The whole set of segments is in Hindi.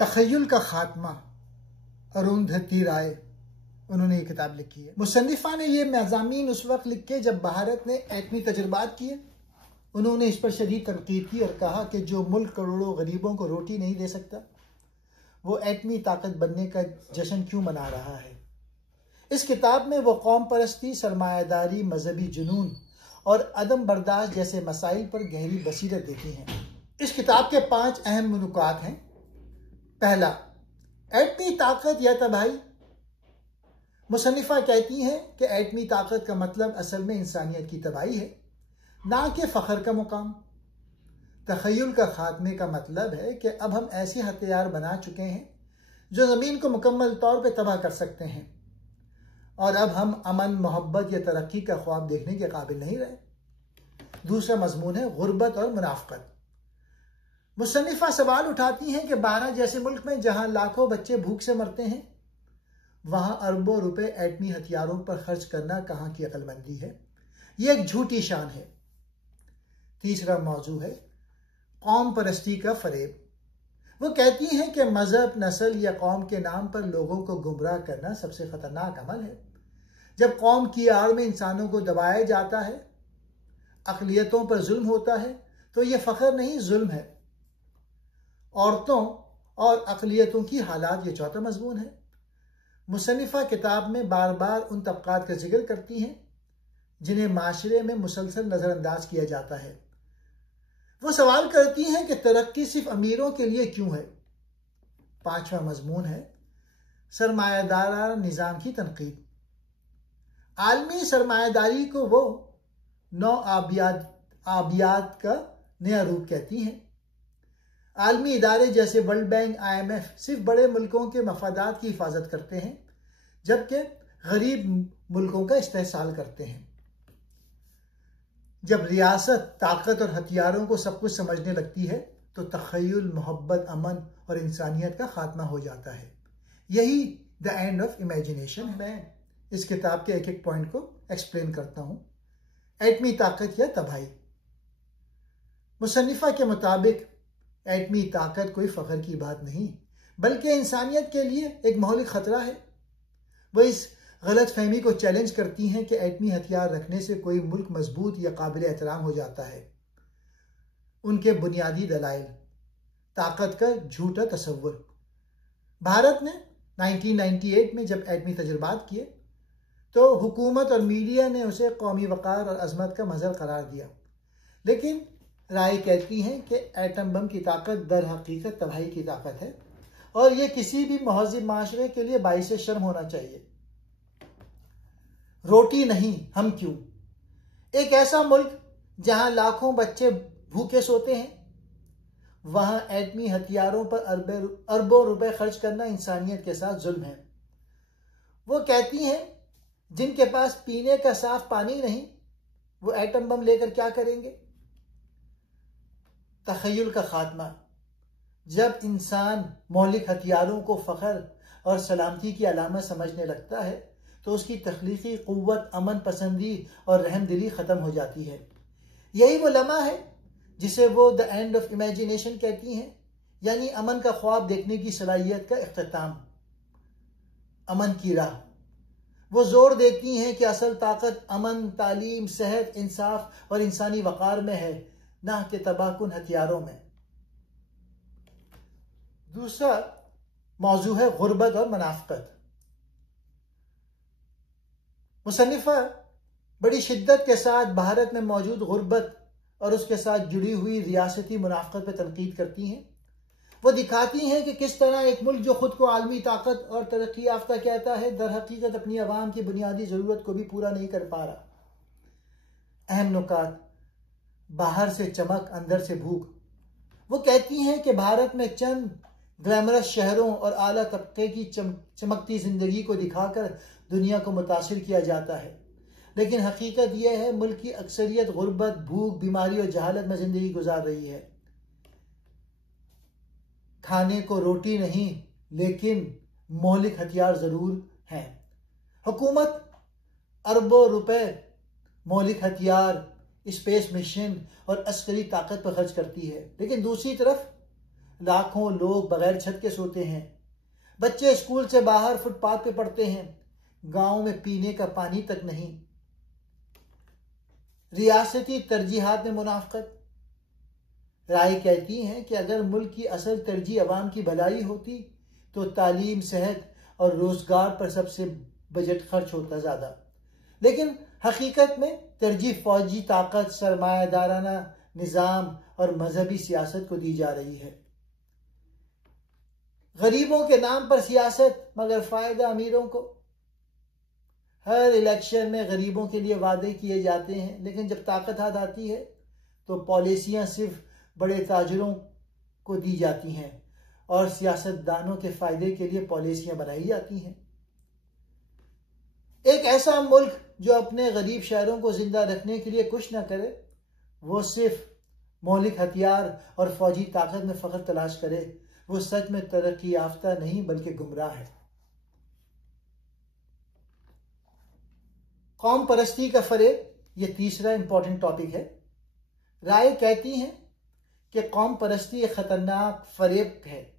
तख़य्युल का खात्मा, अरुंधति राय, उन्होंने ये किताब लिखी है। मुसन्निफा ने ये मज़ामीन उस वक्त लिखे जब भारत ने एटमी तजुर्बात किए। उन्होंने इस पर शदीद तनकीद की और कहा कि जो मुल्क करोड़ों गरीबों को रोटी नहीं दे सकता, वो एटमी ताकत बनने का जश्न क्यों मना रहा है। इस किताब में वो कौम परस्ती, सरमायादारी, मजहबी जुनून और अदम बर्दाश्त जैसे मसाइल पर गहरी बसीरत देती हैं। इस किताब के 5 अहम नुकात हैं। पहला, एटमी ताकत या तबाही। मुसन्निफा कहती हैं कि एटमी ताकत का मतलब असल में इंसानियत की तबाही है, ना कि फ़ख्र का मुकाम। तख़य्युल का खात्मे का मतलब है कि अब हम ऐसे हथियार बना चुके हैं जो ज़मीन को मुकम्मल तौर पर तबाह कर सकते हैं, और अब हम अमन, मोहब्बत या तरक्की का ख्वाब देखने के काबिल नहीं रहे। दूसरा मजमून है गुर्बत और मुनाफ़क़त। मुसन्निफा सवाल उठाती हैं कि 12 जैसे मुल्क में जहां लाखों बच्चे भूख से मरते हैं, वहां अरबों रुपए एटमी हथियारों पर खर्च करना कहां की अक्लमंदी है। यह एक झूठी शान है। तीसरा मौजू है कौम परस्ती का फरेब। वो कहती हैं कि मजहब, नस्ल या कौम के नाम पर लोगों को गुमराह करना सबसे खतरनाक अमल है। जब कौम की आड़ में इंसानों को दबाया जाता है, अक़लियतों पर जुल्म होता है, तो यह फ़ख्र नहीं, जुल्म है। औरतों और अक़लियतों की हालात, ये चौथा मजमून है। मुसन्निफा किताब में बार बार उन तबक़ात का जिक्र करती हैं जिन्हें माशरे में मुसलसल नज़रअंदाज किया जाता है। वो सवाल करती हैं कि तरक्की सिर्फ अमीरों के लिए क्यों है। 5वां मजमून है सरमायादारा निज़ाम की तनकीद। आलमी सरमायादारी को वो नौ आबियात का नया रूप कहती हैं। आलमी इदारे जैसे वर्ल्ड बैंक, IMF सिर्फ बड़े मुल्कों के मफादात की हिफाजत करते हैं, जबकि गरीब मुल्कों का इस्तेहसाल करते हैं। जब रियासत ताकत और हथियारों को सब कुछ समझने लगती है, तो तख़य्युल, मोहब्बत, अमन और इंसानियत का खात्मा हो जाता है। यही द एंड ऑफ इमेजिनेशन। मैं इस किताब के एक एक पॉइंट को एक्सप्लेन करता हूं। एटमी ताकत या तबाही। मुसन्निफा के मुताबिक एटमी ताकत कोई फ़ख्र की बात नहीं, बल्कि इंसानियत के लिए एक मौलिक ख़तरा है। वो इस गलत फहमी को चैलेंज करती हैं कि एटमी हथियार रखने से कोई मुल्क मजबूत या काबिल एहतराम हो जाता है। उनके बुनियादी दलाइल। ताकत का झूठा तसव्वुर। भारत ने 1998 में जब एटमी तजुर्बात किए, तो हुकूमत और मीडिया ने उसे कौमी वक़ार और अजमत का मज़हर करार दिया। लेकिन राय कहती हैं कि एटम बम की ताकत दर हकीकत तबाही की ताकत है, और यह किसी भी महज़िब माशरे के लिए बाइसे शर्म होना चाहिए। रोटी नहीं, हम क्यों। एक ऐसा मुल्क जहां लाखों बच्चे भूखे सोते हैं, वहां एटमी हथियारों पर अरबों रुपए खर्च करना इंसानियत के साथ जुल्म है। वो कहती हैं जिनके पास पीने का साफ पानी नहीं, वो एटम बम लेकर क्या करेंगे। तख़य्युल का खात्मा। जब इंसान मौलिक हथियारों को फ़ख्र और सलामती की अलामत समझने लगता है, तो उसकी तख्लीकी क़ुव्वत, अमन पसंदी और रहमदिली ख़त्म हो जाती है। यही वो लम्हा है जिसे वो द एंड ऑफ इमेजिनेशन कहती हैं, यानी अमन का ख्वाब देखने की सलाहियत का इख्तिताम। अमन की राह। वो जोर देती हैं कि असल ताकत अमन, तालीम, सेहत, इंसाफ और इंसानी वक़ार में है, ना कि तबाहकुन हथियारों में। दूसरा मौजू है गुर्बत और मुनाफ़क़त। मुसन्निफा बड़ी शिद्दत के साथ भारत में मौजूद गुर्बत और उसके साथ जुड़ी हुई रियासती मुनाफ़क़त पर तनकीद करती हैं। वो दिखाती हैं कि किस तरह एक मुल्क जो खुद को आलमी ताकत और तरक्की याफ्ता कहता है, दर हकीकत अपनी आवाम की बुनियादी ज़रूरत को भी पूरा नहीं कर पा रहा। अहम नुकात। बाहर से चमक, अंदर से भूख। वो कहती हैं कि भारत में चंद ग्लैमरस शहरों और आला तबके की चमकती जिंदगी को दिखाकर दुनिया को मुतासिर किया जाता है, लेकिन हकीकत यह है मुल्क की अक्सरियत गुर्बत, भूख, बीमारी और जहालत में जिंदगी गुजार रही है। खाने को रोटी नहीं, लेकिन मौलिक हथियार जरूर हैं। हुकूमत अरबों रुपए मौलिक हथियार, स्पेस मिशन और अस्करी ताकत पर खर्च करती है, लेकिन दूसरी तरफ लाखों लोग बगैर छत के सोते हैं। बच्चे स्कूल से बाहर फुटपाथ पे पढ़ते हैं। गांव में पीने का पानी तक नहीं। रियासती तरजीहात में मुनाफकत। राय कहती हैं कि अगर मुल्क की असल तरजीह अवाम की भलाई होती तो तालीम, सेहत और रोजगार पर सबसे बजट खर्च होता ज्यादा। लेकिन हकीकत में तरजीह फौजी ताकत, सरमायादाराना निज़ाम और मजहबी सियासत को दी जा रही है। गरीबों के नाम पर सियासत, मगर फायदा अमीरों को। हर इलेक्शन में गरीबों के लिए वादे किए जाते हैं, लेकिन जब ताकत हाथ आती है तो पॉलिसियां सिर्फ बड़े ताजरों को दी जाती हैं और सियासतदानों के फायदे के लिए पॉलिसियां बनाई जाती हैं। एक ऐसा मुल्क जो अपने गरीब शहरों को जिंदा रखने के लिए कुछ न करे, वो सिर्फ मौलिक हथियार और फौजी ताकत में फख्र तलाश करे, वो सच में तरक्की याफ्ता नहीं बल्कि गुमराह है। कौम परस्ती का फरेब, ये तीसरा इंपॉर्टेंट टॉपिक है। राय कहती हैं कि कौम परस्ती एक खतरनाक फरेब है,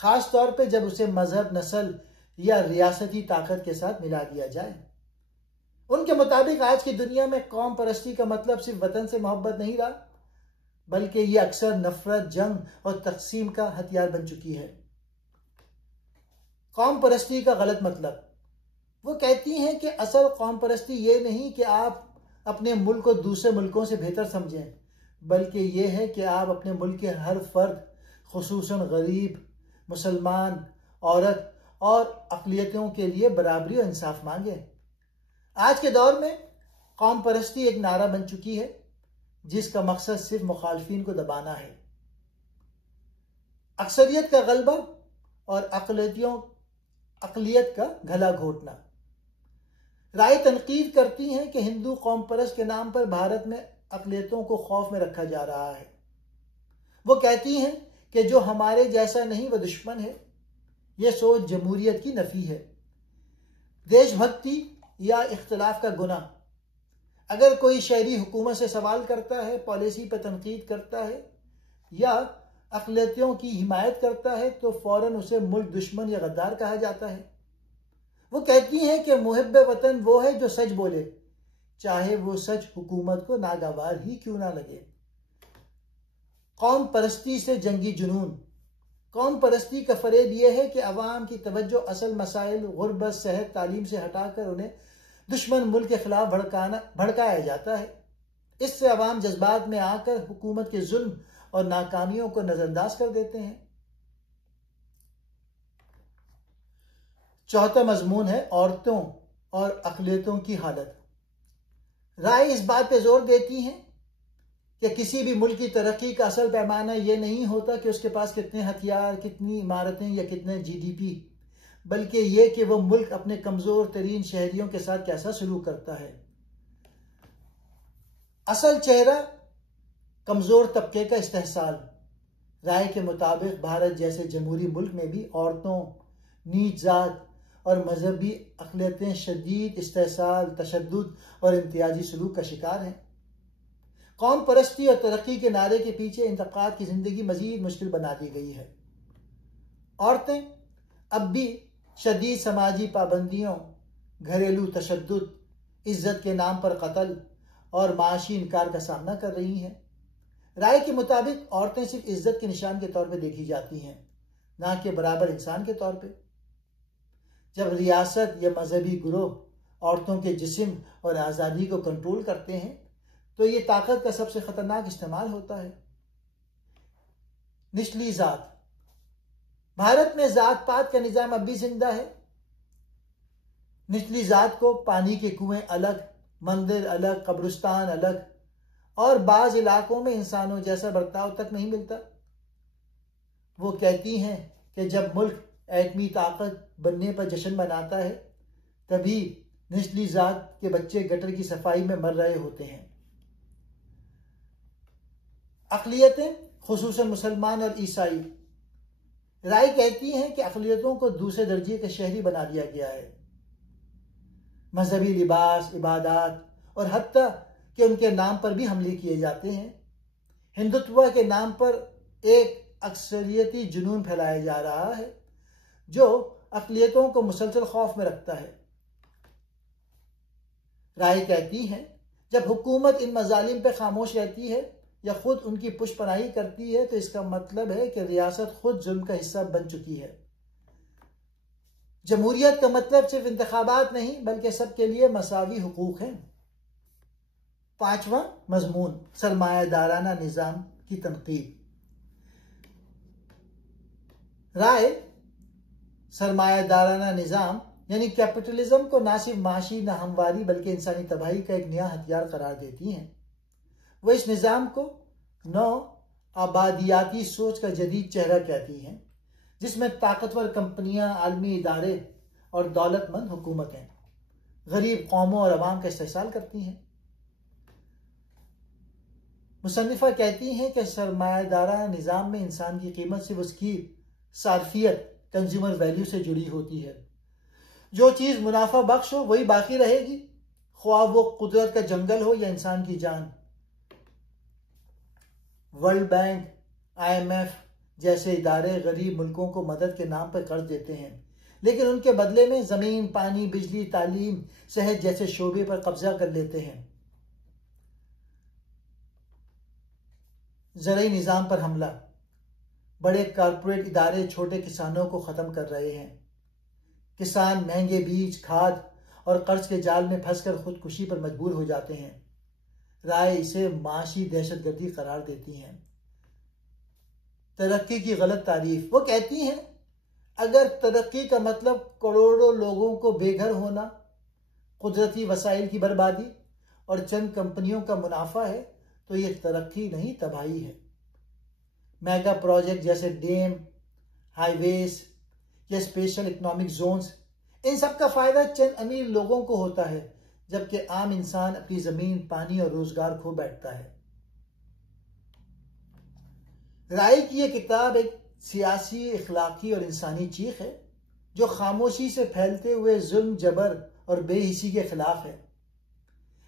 खास तौर पे जब उसे मजहब, नस्ल या रियासती ताकत के साथ मिला दिया जाए। उनके मुताबिक आज की दुनिया में कौम परस्ती का मतलब सिर्फ वतन से मोहब्बत नहीं रहा, बल्कि ये अक्सर नफरत, जंग और तकसीम का हथियार बन चुकी है। कौम परस्ती का गलत मतलब। वो कहती हैं कि असल कौम परस्ती ये नहीं कि आप अपने मुल्क को दूसरे मुल्कों से बेहतर समझें, बल्कि ये है कि आप अपने मुल्क के हर फर्द, खुसूसन गरीब, मुसलमान, औरत और अक़लियतों के लिए बराबरी और इंसाफ मांगे। आज के दौर में कौम परस्ती एक नारा बन चुकी है जिसका मकसद सिर्फ मुखालफिन को दबाना है। अक्सरियत का गलबा और अक़लियत का गला घोटना। राय तनकीद करती हैं कि हिंदू कौम परस्त के नाम पर भारत में अक़लियतों को खौफ में रखा जा रहा है। वो कहती हैं कि जो हमारे जैसा नहीं वह दुश्मन है। यह सोच जमहूरियत की नफी है। देशभक्ति या इख्तिलाफ का गुनाह। अगर कोई शहरी हुकूमत से सवाल करता है, पॉलिसी पर तनकीद करता है या अक़लियतों की हिमायत करता है तो फौरन उसे मुल्क दुश्मन या गद्दार कहा जाता है। वो कहती हैं कि मुहिब्बे वतन वो है जो सच बोले, चाहे वो सच हुकूमत को नागवार ही क्यों ना लगे। कौम परस्ती से जंगी जुनून। कौम परस्ती का फरेब यह है कि अवाम की तवज्जो असल मसाइल, गुर्बत, सेहत, तालीम से हटाकर उन्हें दुश्मन मुल्क के खिलाफ भड़काया जाता है। इससे अवाम जज्बात में आकर हुकूमत के जुल्म और नाकामियों को नजरअंदाज कर देते हैं। चौथा मजमून है औरतों और अक़लियतों की हालत। राय इस बात पे जोर देती हैं कि किसी भी मुल्क की तरक्की का असल पैमाना यह नहीं होता कि उसके पास कितने हथियार, कितनी इमारतें या कितने GDP, बल्कि यह कि वह मुल्क अपने कमजोर तरीन शहरियों के साथ कैसा सलूक करता है। असल चेहरा कमजोर तबके का इस्तेहसाल। राय के मुताबिक भारत जैसे जमहूरी मुल्क में भी औरतों, नीच जात और मजहबी अक़लियतें शदीद इस्तेहसाल, तशद्दुद और इम्तियाजी सलूक का शिकार हैं। कौम परस्ती और तरक्की के नारे के पीछे इंतकाद की जिंदगी मजीद मुश्किल बना दी गई है। औरतें अब भी शदीद समाजी पाबंदियों, घरेलू तशद्दुद, इज्जत के नाम पर कत्ल और माशी इनकार का सामना कर रही हैं। राय के मुताबिक औरतें सिर्फ इज्जत के निशान के तौर पर देखी जाती हैं, ना कि बराबर इंसान के तौर पर। जब रियासत या मजहबी गुरोह औरतों के जिस्म और आज़ादी को कंट्रोल करते हैं तो ये ताकत का सबसे खतरनाक इस्तेमाल होता है। निचली जात। भारत में जात पात का निजाम अब भी जिंदा है। निचली जात को पानी के कुएं अलग, मंदिर अलग, कब्रिस्तान अलग और बाज इलाकों में इंसानों जैसा बर्ताव तक नहीं मिलता। वो कहती हैं कि जब मुल्क एटमी ताकत बनने पर जश्न मनाता है तभी निचली जात के बच्चे गटर की सफाई में मर रहे होते हैं। अक़लियतें, खुसूसन मुसलमान और ईसाई। राय कहती हैं कि अक़लियतों को दूसरे दर्जे के शहरी बना दिया गया है। मजहबी लिबास, इबादत और हत्ता कि उनके नाम पर भी हमले किए जाते हैं। हिंदुत्व के नाम पर एक अक्सरियती जुनून फैलाया जा रहा है जो अक़लियतों को मुसलसल खौफ में रखता है। राय कहती है, जब हुकूमत इन मजालिम पर खामोश रहती है या खुद उनकी पुष्पनाही करती है तो इसका मतलब है कि रियासत खुद जुल्म का हिस्सा बन चुकी है। जमहूरियत का मतलब सिर्फ इंतखाबात नहीं बल्कि सबके लिए मसावी हुकूक है। 5वां मजमून, सरमायादाराना निज़ाम की तनकीद। राय सरमायादाराना निज़ाम यानी कैपिटलिज्म को ना सिर्फ माशी ना हमवारी बल्कि इंसानी तबाही का एक नया हथियार करार देती हैं। वो इस निज़ाम को नौ आबादियाती सोच का जदीद चेहरा कहती हैं, जिसमें ताकतवर कंपनियां, आलमी इदारे और दौलतमंद हुकूमतें गरीब कौमों और अवाम का इस्तेहसाल करती हैं। मुसन्निफा कहती हैं कि सरमायादारा निज़ाम में इंसान की कीमत सिर्फ उसकी सार्फियत, कंज्यूमर वैल्यू से जुड़ी होती है। जो चीज़ मुनाफा बख्श हो वही बाकी रहेगी, ख्वाह वो कुदरत का जंगल हो या इंसान की जान। वर्ल्ड बैंक, IMF जैसे इदारे गरीब मुल्कों को मदद के नाम पर कर्ज देते हैं, लेकिन उनके बदले में ज़मीन, पानी, बिजली, तालीम, सेहत जैसे शोबे पर कब्जा कर लेते हैं। ज़रूरी निज़ाम पर हमला, बड़े कारपोरेट इदारे छोटे किसानों को ख़त्म कर रहे हैं। किसान महंगे बीज, खाद और कर्ज के जाल में फंसकर खुदकुशी पर मजबूर हो जाते हैं। राय इसे माशी दहशतगर्दी करार देती हैं। तरक्की की गलत तारीफ, वो कहती हैं अगर तरक्की का मतलब करोड़ों लोगों को बेघर होना, कुदरती वसाइल की बर्बादी और चंद कंपनियों का मुनाफा है तो ये तरक्की नहीं, तबाही है। मेगा प्रोजेक्ट जैसे डैम, हाईवेज या स्पेशल इकोनॉमिक जोन्स, इन सब का फायदा चंद अमीर लोगों को होता है, जबकि आम इंसान अपनी जमीन, पानी और रोजगार खो बैठता है। राय की यह किताब एक सियासी, इखलाकी और इंसानी चीख है जो खामोशी से फैलते हुए जुल्म, जबर और बेहिसी के खिलाफ है।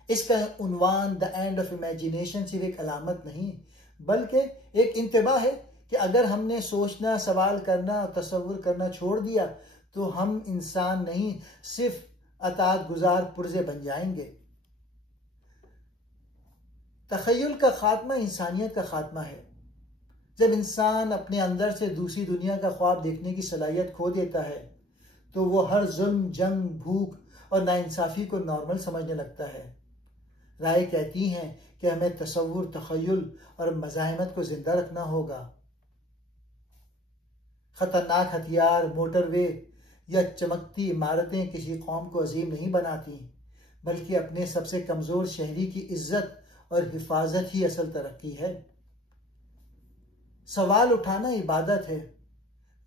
इसका उन्वान द एंड ऑफ इमेजिनेशन सिर्फ एक अलामत नहीं बल्कि एक इंतबाह है कि अगर हमने सोचना, सवाल करना और तसव्वुर करना छोड़ दिया तो हम इंसान नहीं, सिर्फ अतात गुजार पुरजे बन जाएंगे। तखय्युल का खात्मा इंसानियत का खात्मा है। जब इंसान अपने अंदर से दूसरी दुनिया का ख्वाब देखने की सलाहियत खो देता है तो वो हर जुल्म, जंग, भूख और नाइंसाफी को नॉर्मल समझने लगता है। राय कहती हैं कि हमें तसव्वुर, तखय्युल और मज़ाहिमत को जिंदा रखना होगा। खतरनाक हथियार, मोटरवे या चमकती इमारतें किसी कौम को अजीम नहीं बनाती बल्कि अपने सबसे कमजोर शहरी की इज्जत और हिफाजत ही असल तरक्की है। सवाल उठाना इबादत है।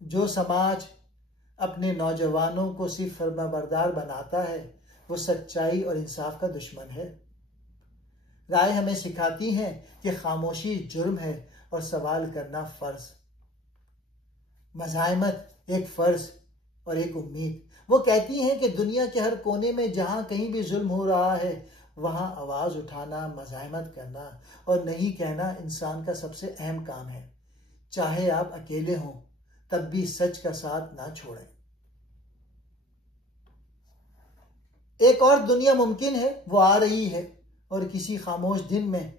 जो समाज अपने नौजवानों को सिर्फ फर्माबरदार बनाता है वो सच्चाई और इंसाफ का दुश्मन है। राय हमें सिखाती हैं कि खामोशी जुर्म है और सवाल करना फर्ज। मज़ाहिमत एक फर्ज और एक उम्मीद। वो कहती हैं कि दुनिया के हर कोने में जहां कहीं भी जुल्म हो रहा है वहां आवाज उठाना, मज़ाहिमत करना और नहीं कहना इंसान का सबसे अहम काम है। चाहे आप अकेले हों तब भी सच का साथ ना छोड़ें। एक और दुनिया मुमकिन है, वो आ रही है और किसी खामोश दिन में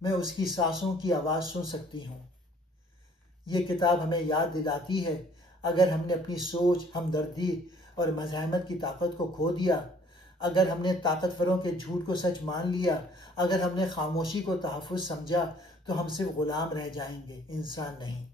मैं उसकी सांसों की आवाज सुन सकती हूँ। ये किताब हमें याद दिलाती है अगर हमने अपनी सोच, हमदर्दी और मज़ाहिमत की ताकत को खो दिया, अगर हमने ताकतवरों के झूठ को सच मान लिया, अगर हमने खामोशी को तहफ़्फ़ुज़ समझा तो हम सिर्फ गुलाम रह जाएंगे, इंसान नहीं।